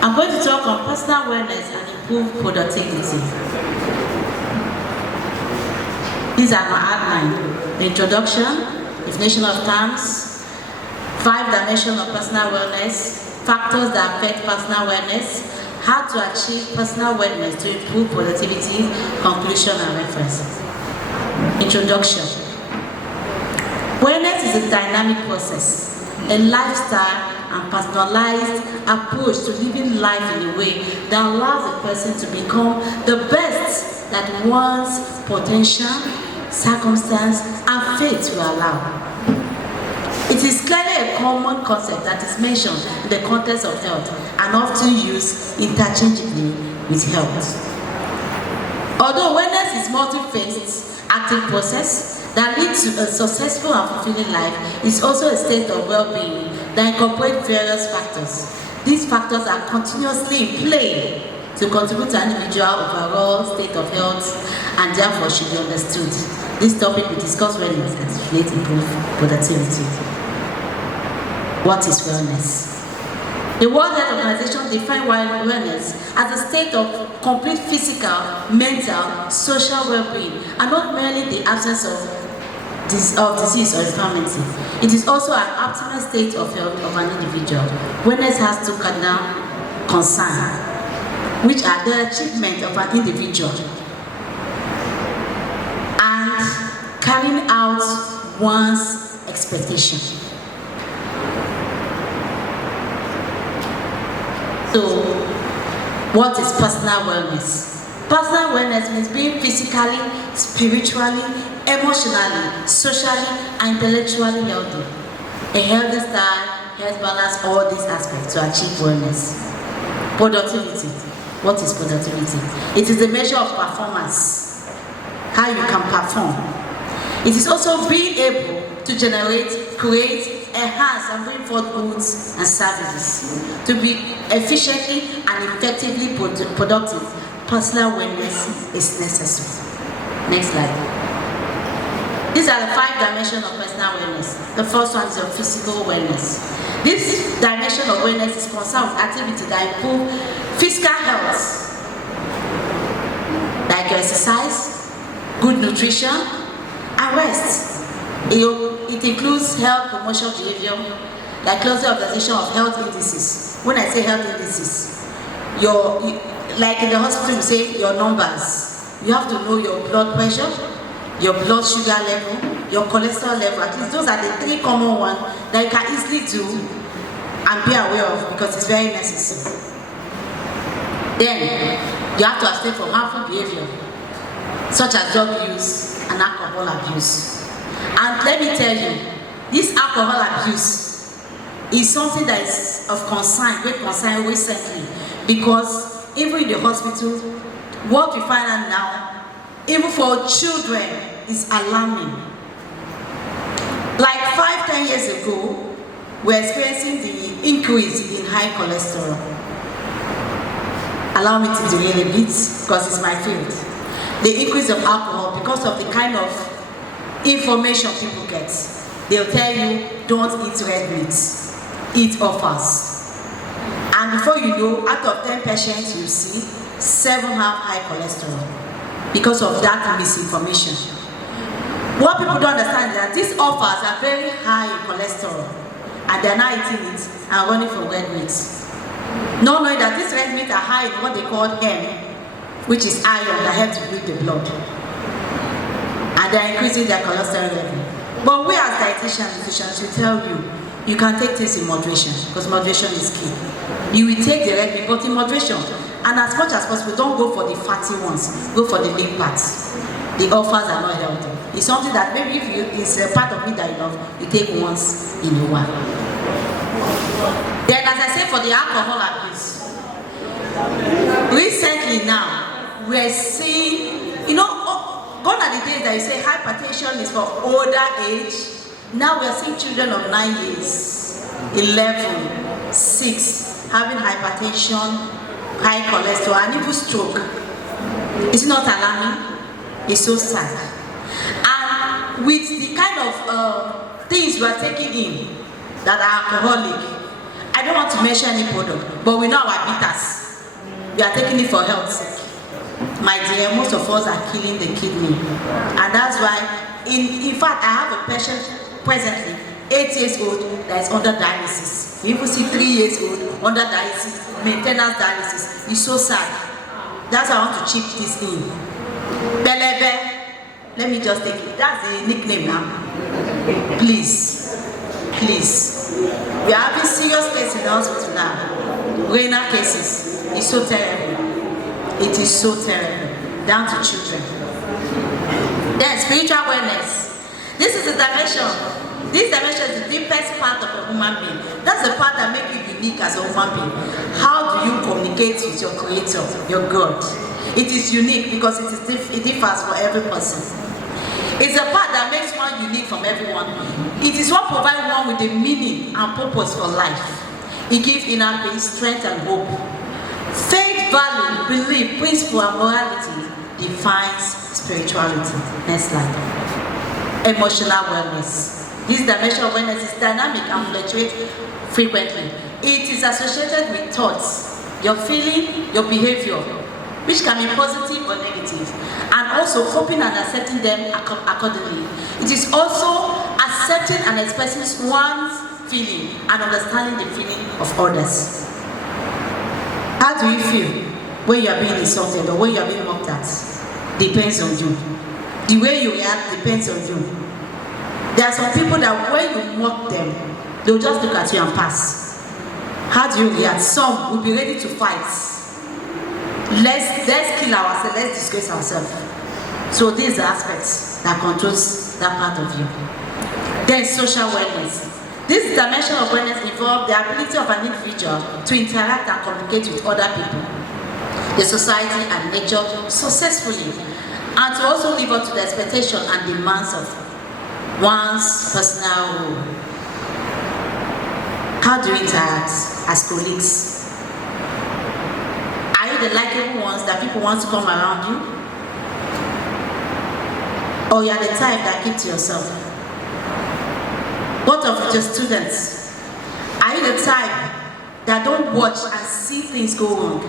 I'm going to talk on personal wellness and improved productivity. These are my outline: the introduction, definition of terms, 5 dimensions of personal wellness, factors that affect personal wellness, how to achieve personal wellness to improve productivity, conclusion and reference. Introduction. Wellness is a dynamic process, a lifestyle and personalized approach to living life in a way that allows a person to become the best that one's potential, circumstance, and fate will allow. It is clearly a common concept that is mentioned in the context of health and often used interchangeably with health. Although wellness is a multi-phased, active process that leads to a successful and fulfilling life, it's also a state of well-being that incorporates various factors. These factors are continuously in play to contribute to an individual's overall state of health and therefore should be understood. This topic will discuss wellness and create improved productivity. What is wellness? The World Health Organization defines wellness as a state of complete physical, mental, social well-being, and not merely the absence of disease or infirmity. It is also an optimal state of health of an individual. Wellness has 2 cardinal concerns, which are the achievement of an individual and carrying out one's expectation. So, what is personal wellness? Personal wellness means being physically, spiritually, emotionally, socially, and intellectually healthy. A healthy style, health balance, all these aspects to achieve wellness. Productivity. What is productivity? It is a measure of performance, how you can perform. It is also being able to generate, create, enhance, and bring forth goods and services. To be efficiently and effectively productive, personal wellness is necessary. Next slide. These are the 5 dimensions of personal wellness. The first one is your physical wellness. This dimension of wellness is concerned with activity that improve physical health, like your exercise, good nutrition, and rest. It includes health promotion behavior, like closer observation of health indices. When I say health indices, like in the hospital you say your numbers. You have to know your blood pressure, your blood sugar level, your cholesterol level. At least those are the 3 common ones that you can easily do and be aware of because it's very necessary. Then, you have to abstain from harmful behavior, such as drug use and alcohol abuse. And let me tell you, this alcohol abuse is something that is of concern, great concern recently, because even in the hospital, what we find out now, even for children, is alarming. Like 5-10 years ago, we're experiencing the increase in high cholesterol. Allow me to derail a bit, because it's my field. The increase of alcohol, because of the kind of information people get. They'll tell you, don't eat red meat, eat offals. And before you know, out of 10 patients you see, 7 have high cholesterol because of that misinformation. What people don't understand is that these offals are very high in cholesterol and they're not eating it and running for red meat. Not knowing that these red meat are high in what they call Heme, which is iron that helps to build the blood. And they're increasing their cholesterol level. But we as dietitians and nutritionists will tell you, you can take this in moderation, because moderation is key. You will take the red meat, but in moderation. And as much as possible, don't go for the fatty ones, go for the lean parts. The offals are not healthy. It's something that maybe if it's a part of it that you love, you take once in a while. Then as I said, for the alcohol abuse, recently now, we're seeing, gone are the days that you say hypertension is for older age. Now we're seeing children of 9 years, 11, 6, having hypertension, high cholesterol, and even stroke. Is it not alarming? It's so sad. And with the kind of things we are taking in that are alcoholic, I don't want to mention any product, but we know our bitters. We are taking it for health's sake. My dear, most of us are killing the kidney. And that's why, in fact, I have a patient presently, 8 years old, that is under dialysis. We even see 3 years old under dialysis, maintenance dialysis. It's so sad. That's why I want to chip this in. Belebe. Let me just take it. That's the nickname now. Please. Please. We are having serious cases in the hospital now. Renal cases. It's so terrible. It is so terrible. Down to children. Then spiritual awareness. This is a dimension. This dimension is the deepest part of a human being. That's the part that makes you unique as a human being. How do you communicate with your creator, your God? It is unique because it differs for every person. It's a part that makes one unique from everyone. It is what provides one with a meaning and purpose for life. It gives inner peace, strength, and hope. Faith, value, belief, principle, and morality defines spirituality. Next slide. Emotional wellness. This dimension of wellness is dynamic and fluctuates frequently. It is associated with thoughts, your feeling, your behavior, which can be positive or negative, and also coping and accepting them accordingly. It is also accepting and expressing one's feeling and understanding the feeling of others. How do you feel when you are being insulted or when you are being mocked at? Depends on you. The way you react depends on you. There are some people that when you mock them, they'll just look at you and pass. How do you react? Some will be ready to fight. Let's kill ourselves, let's disgrace ourselves. So these are aspects that controls that part of you. Then social wellness. This dimension of wellness involves the ability of an individual to interact and communicate with other people, the society and nature successfully, and to also live up to the expectation and demands of one's personal role. How do you interact as colleagues? Are you the likable ones that people want to come around you? Or you are the type that keep to yourself? What of your students? Are you the type that don't watch and see things go wrong?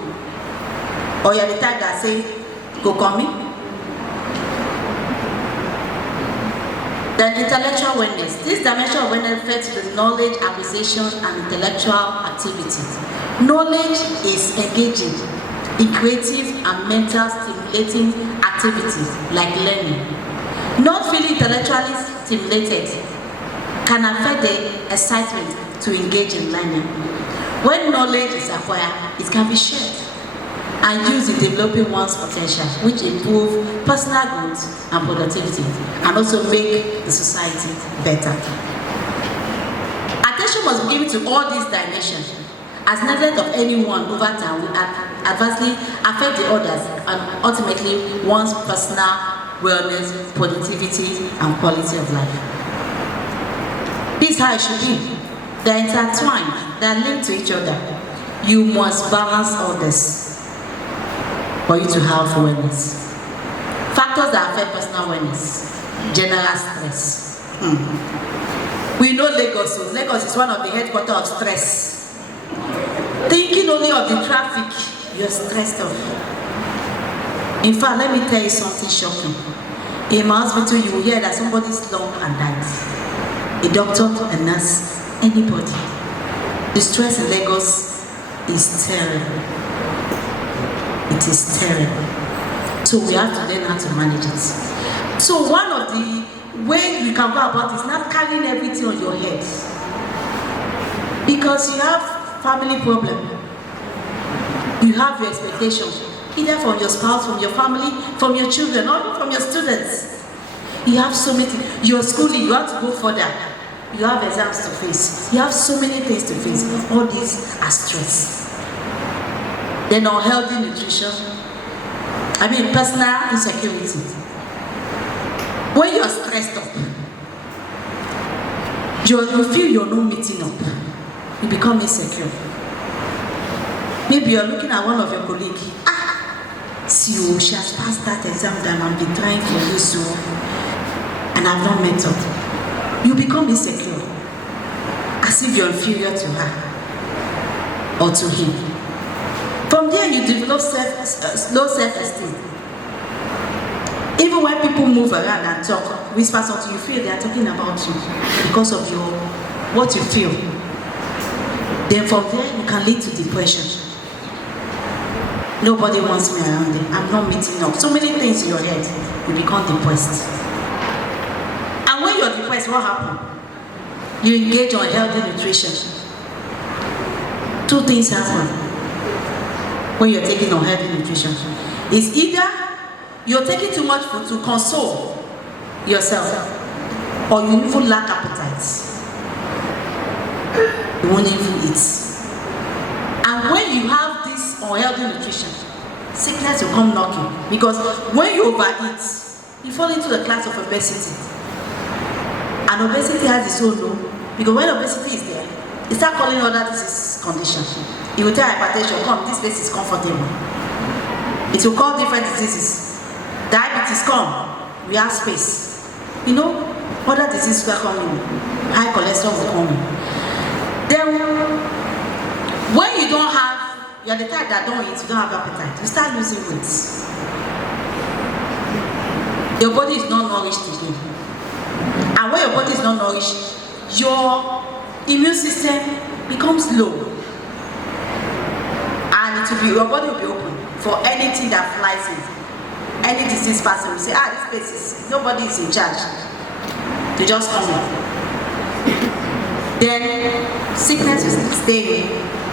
Or you are the type that say, go call me? Then intellectual awareness. This dimension of awareness refers to the knowledge acquisition and intellectual activity. Knowledge is engaging in creative and mental stimulating activities like learning. Not feeling intellectually stimulated can affect the excitement to engage in learning. When knowledge is acquired, it can be shared and used in developing one's potential, which improve personal growth and productivity, and also make the society better. Attention must be given to all these dimensions, as neglect of anyone over time will adversely affect the others and ultimately one's personal wellness, productivity, and quality of life. This is how it should be. They are intertwined, they are linked to each other. You must balance all this for you to have wellness. Factors that affect personal wellness. General stress. We know Lagos. So Lagos is one of the headquarters of stress. Thinking only of the traffic, you're stressed out. In fact, let me tell you something shocking. In my hospital, you will hear that somebody slumped and died. A doctor, a nurse, anybody. The stress in Lagos is terrible. It is terrible. So we have to learn how to manage it. So one of the ways we can go about is not carrying everything on your head. Because you have family problem. You have your expectations, either from your spouse, from your family, from your children, or from your students. You have so many things. You're schooling, you have to go further. You have exams to face. You have so many things to face. All these are stress. Then unhealthy nutrition. Personal insecurity. When you are stressed up, you feel you're not meeting up. You become insecure. Maybe you're looking at one of your colleagues. see, she has passed that exam that I've been trying for you so, and I've not met up. You become insecure, as if you're inferior to her or to him. From there, you develop low self-esteem. Even when people move around and talk, whisper something, you feel they are talking about you because of what you feel. Then from there, you can lead to depression. Nobody wants me around them. I'm not meeting up. So many things in your head, you become depressed. And when you're depressed, what happens? You engage on healthy nutrition. Two things happen when you're taking on healthy nutrition. It's either you're taking too much food to console yourself, or you even lack appetite. You won't even eat. And when you have this unhealthy nutrition, sickness will come knocking. Because when you overeat, you fall into the class of obesity. And obesity has its own role. Because when obesity is there, you start calling other disease conditions. You will tell hypertension, come, this place is comfortable. It will call different diseases. Diabetes, come, we have space. You know, other diseases will come in. High cholesterol will come in. Then, when you don't have, you're the type that don't eat, you don't have appetite, you start losing weight. Your body is not nourished again. And when your body is not nourished, your immune system becomes low. And it will be, your body will be open for anything that flies in. Any disease person will say, this place is, nobody is in charge. They just come in. Then sickness will stay in.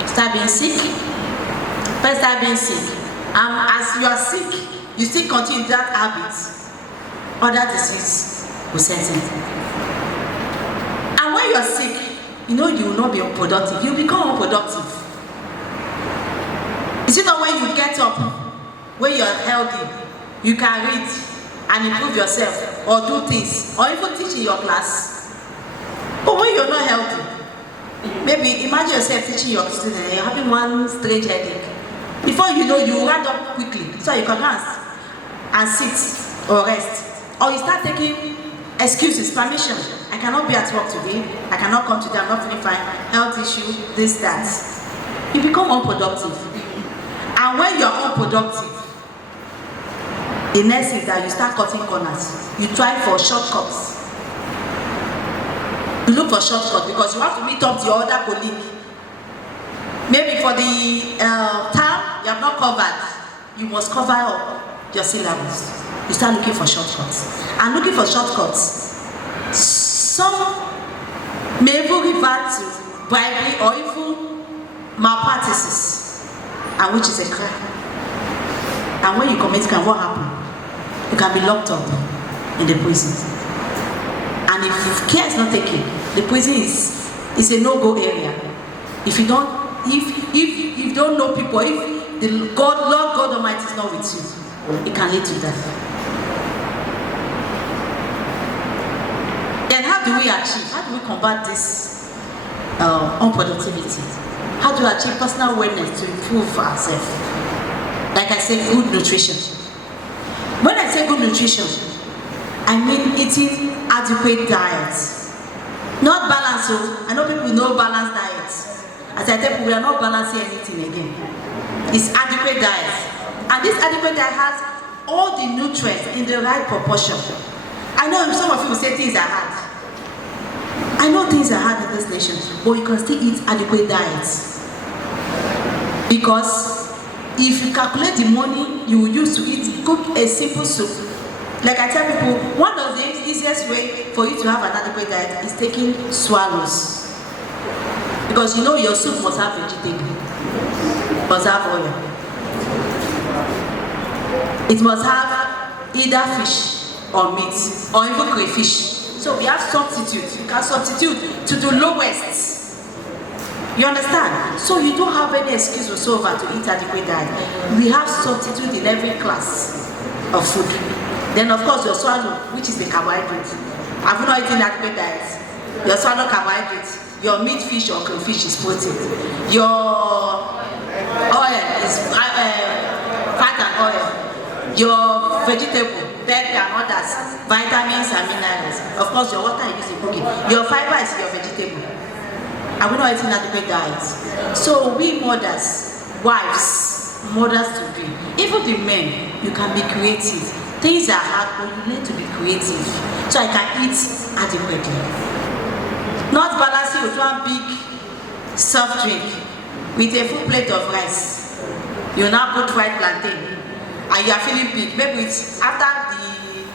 Start being sick. First start being sick. And as you are sick, you still continue that habit. Other disease will set in. And when you are sick, you know you will not be unproductive. You become unproductive. Is it not when you get up, when you are healthy, you can read and improve yourself or do things or even teach in your class? But when you're not healthy, maybe imagine yourself teaching your student and you're having one strange headache. Before you know, you round up quickly so you can dance and sit or rest. Or you start taking excuses, permission. I cannot be at work today. I cannot come today. I'm not feeling fine. Health issue, this, that. You become unproductive. And when you're unproductive, the next is that you start cutting corners. You try for shortcuts. You look for shortcuts because you have to meet up to your other colleague. Maybe for the term you have not covered, you must cover up your syllabus. You start looking for shortcuts. And looking for shortcuts, some may even revert to bribery or even malpractices, and which is a crime. And when you commit crime, what happens? You can be locked up in the prison. And if care is not taken, the prison is a no-go area. If you don't, if you don't know people, if the Lord God Almighty is not with you, it can lead to death. Then how do we achieve? How do we combat this unproductivity? How do we achieve personal awareness to improve ourselves? Like I said, good nutrition. When I say good nutrition, I mean eating adequate diet. Not balanced. So I know people know balanced diet. As I tell people, we are not balancing anything again. It's adequate diet. And this adequate diet has all the nutrients in the right proportion. I know some of you will say things are hard. I know things are hard in this nation, but you can still eat adequate diets. Because if you calculate the money you will use to cook a simple soup, like I tell people, one of the easiest way for you to have an adequate diet is taking swallows. Because you know your soup must have vegetable, must have oil. It must have either fish or meat or even crayfish. So we have substitutes. You can substitute to the lowest. You understand? So you don't have any excuse whatsoever to eat adequate diet. We have substitute in every class of food. Then of course your swallow, which is the carbohydrate. Have you not eaten adequate diet? Your swallow carbohydrate, your meat, fish or crayfish is protein. Your oil is fat and oil. your vegetable, pepper and others, vitamins and minerals. Of course, your water you use in cooking. Your fiber is your vegetable. And we're not eating adequate diet. So we mothers, wives, mothers to be, even the men, you can be creative. Things are hard, but you learn to be creative. So I can eat adequately. Not balancing with one big soft drink with a full plate of rice. You now put fried plantain and you are feeling big. Maybe it's after the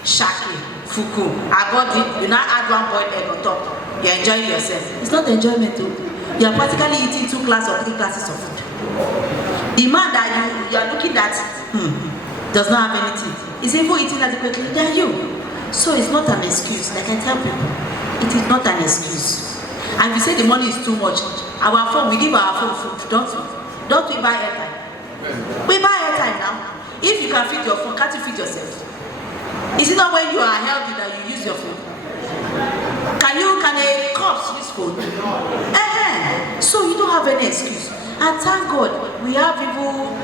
shake, fuku, agodi, you now add one boiled egg on top. You're enjoying yourself. It's not enjoyment too. You are practically eating 2 classes or 3 classes of food. The man that you are looking at does not have anything. Is even eating adequately than you. So it's not an excuse. Like I tell people, it is not an excuse. And if you say the money is too much, our phone, we give our phone food, don't we? Don't we buy airtime? We buy airtime now. If you can feed your phone, can't you feed yourself? Is it not when you are healthy that you use your phone? Can a corpse use phone? So you don't have any excuse. And thank God, we have even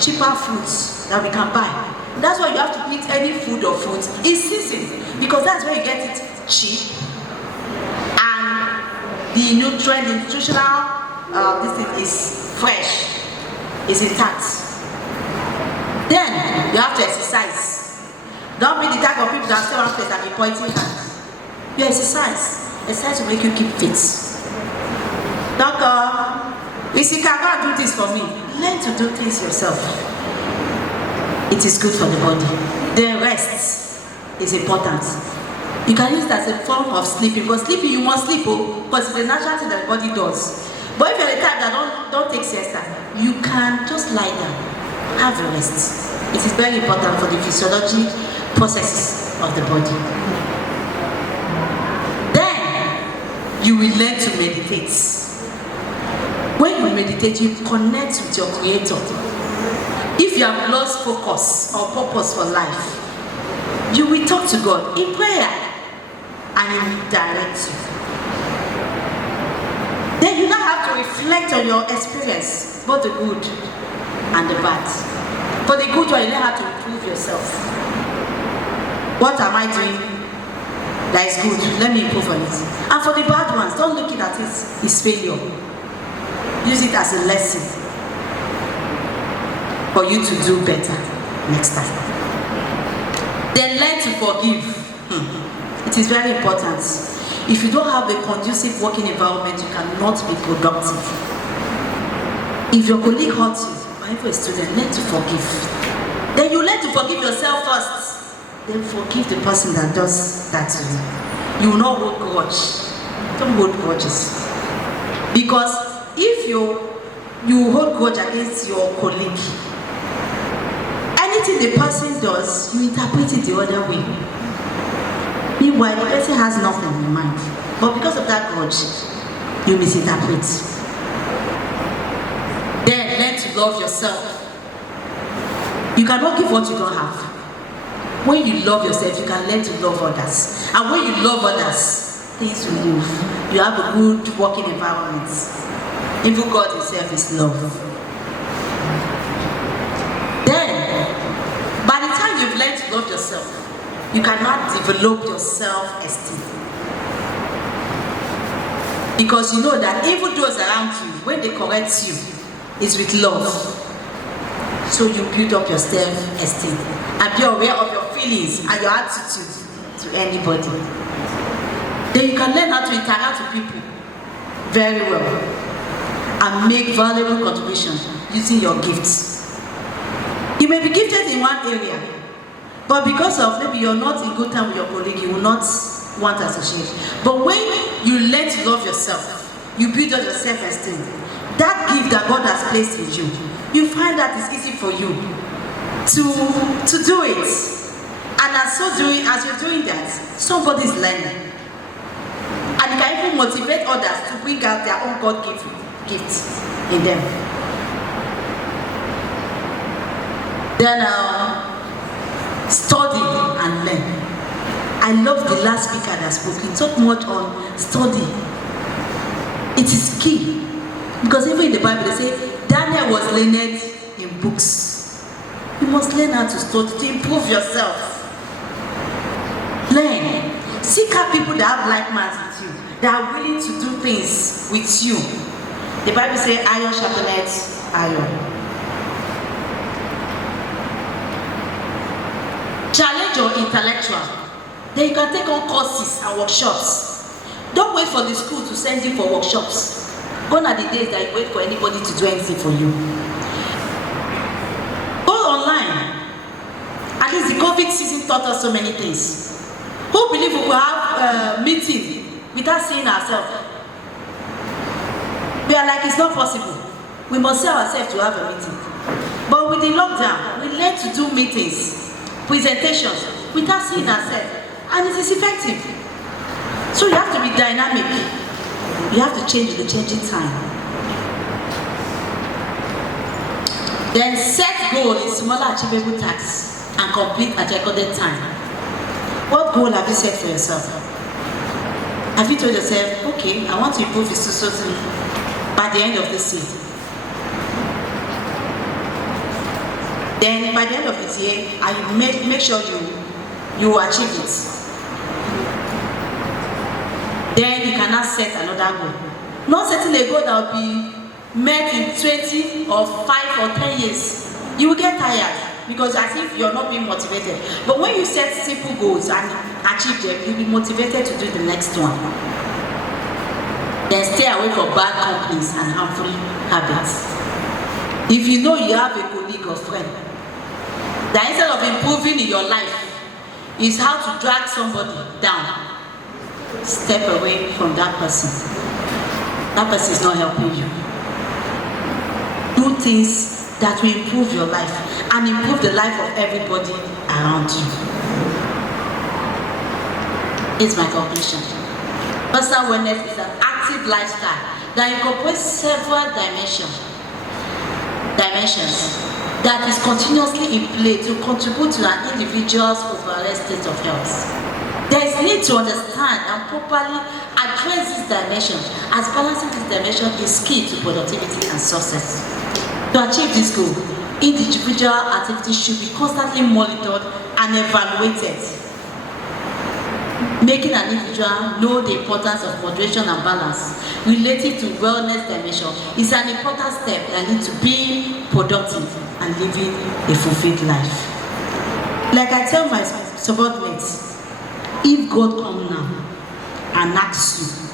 cheaper foods that we can buy. That's why you have to eat any food or fruit in season, because that's where you get it cheap. And the nutritional this thing is fresh, is intact. Then you have to exercise. Don't be the type of people that stay one place and be pointing hands. You exercise. Exercise will make you keep fit. Doctor, if you cannot do this for me, learn to do things yourself. It is good for the body. The rest is important. You can use it as a form of sleeping. Because sleeping, you must sleep, because it's a natural thing that the body does. But if you're the type that don't take siesta, you can just lie down, have a rest. It is very important for the physiology processes of the body. Then you will learn to meditate. When you meditate, you connect with your Creator. If you have lost focus or purpose for life, you will talk to God in prayer and He will direct you. Then you now have to reflect on your experience, both the good and the bad. For the good one, you now have to improve yourself. What am I doing that is good? Let me improve on it. And for the bad ones, don't look at it as failure. Use it as a lesson for you to do better next time. Then learn to forgive. It is very important. If you don't have a conducive working environment, you cannot be productive. If your colleague hurts you, or even a student, learn to forgive. Then you learn to forgive yourself first. Then forgive the person that does that to you. You will not hold grudge. Don't hold grudges. Because if you hold grudge against your colleague, anything the person does, you interpret it the other way. Meanwhile, the person has nothing in mind. But because of that grudge, you misinterpret. Then learn to love yourself. You cannot give what you don't have. When you love yourself, you can learn to love others. And when you love others, things will move. You have a good working environment. Even God Himself is love. Then, by the time you've learned to love yourself, you cannot develop your self-esteem. Because you know that even those around you, when they correct you, it's with love. So you build up your self-esteem and be aware of your feelings and your attitude to anybody. Then you can learn how to interact with people very well and make valuable contributions using your gifts. You may be gifted in one area, but because of maybe you're not in good time with your colleague, you will not want to associate. But when you learn to love yourself, you build up your self-esteem, that gift that God has placed in you, you find that it's easy for you to do it. And as you're doing that, somebody is learning. And you can even motivate others to bring out their own gifts in them. Then study and learn. I love the last speaker that spoke. He talked much on study. It is key. Because even in the Bible they say Daniel was learned in books. You must learn how to study to improve yourself. Learn. Seek out people that have like minds with you, that are willing to do things with you. The Bible says, iron sharpens iron. Challenge your intellectual. Then you can take on courses and workshops. Don't wait for the school to send you for workshops. Gone are the days that you wait for anybody to do anything for you. Go online. At least the COVID season taught us so many things. Who believe we could have a meeting without seeing ourselves? We are like, it's not possible. We must see ourselves to have a meeting. But with the lockdown, we learn to do meetings, presentations, without seeing ourselves. And it is effective. So you have to be dynamic. You have to change with the changing time. Then set goal in smaller achievable tasks and complete at recorded time. What goal have you set for yourself? Have you told yourself, okay, I want to improve this society by the end of this year? Then by the end of this year, I make sure you achieve it. Then you cannot set another goal. Not setting a goal that will be met in 20 or 5 or 10 years. You will get tired because as if you're not being motivated. But when you set simple goals and achieve them, you'll be motivated to do the next one. Then stay away from bad companies and harmful habits. If you know you have a colleague or friend that instead of improving in your life is how to drag somebody down, step away from that person. That person is not helping you. Do things that will improve your life and improve the life of everybody around you. It's my conclusion. Personal wellness is an active lifestyle that incorporates several dimensions that is continuously in play to contribute to an individual's overall state of health. There is need to understand and properly address this dimension, as balancing this dimension is key to productivity and success. To achieve this goal, individual activities should be constantly monitored and evaluated. Making an individual know the importance of moderation and balance related to wellness dimension is an important step that leads to being productive and living a fulfilled life. Like I tell my subordinates, if God comes now and asks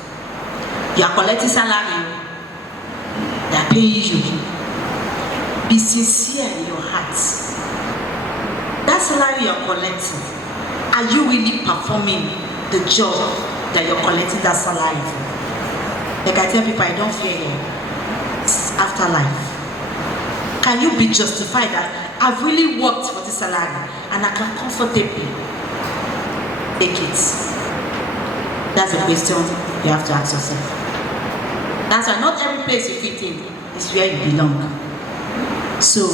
you are collecting salary, they are paying you, be sincere in your heart. That salary you are collecting, are you really performing the job that you're collecting that salary for? Like I tell people, I don't fear you. It's afterlife. Can you be justified that I've really worked for this salary and I can comfortably take it? That's a question you have to ask yourself. That's why not every place you fit in is where you belong. So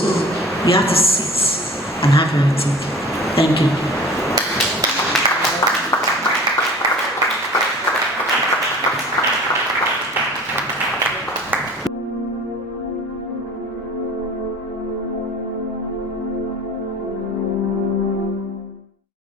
you have to sit and have your routine. Thank you.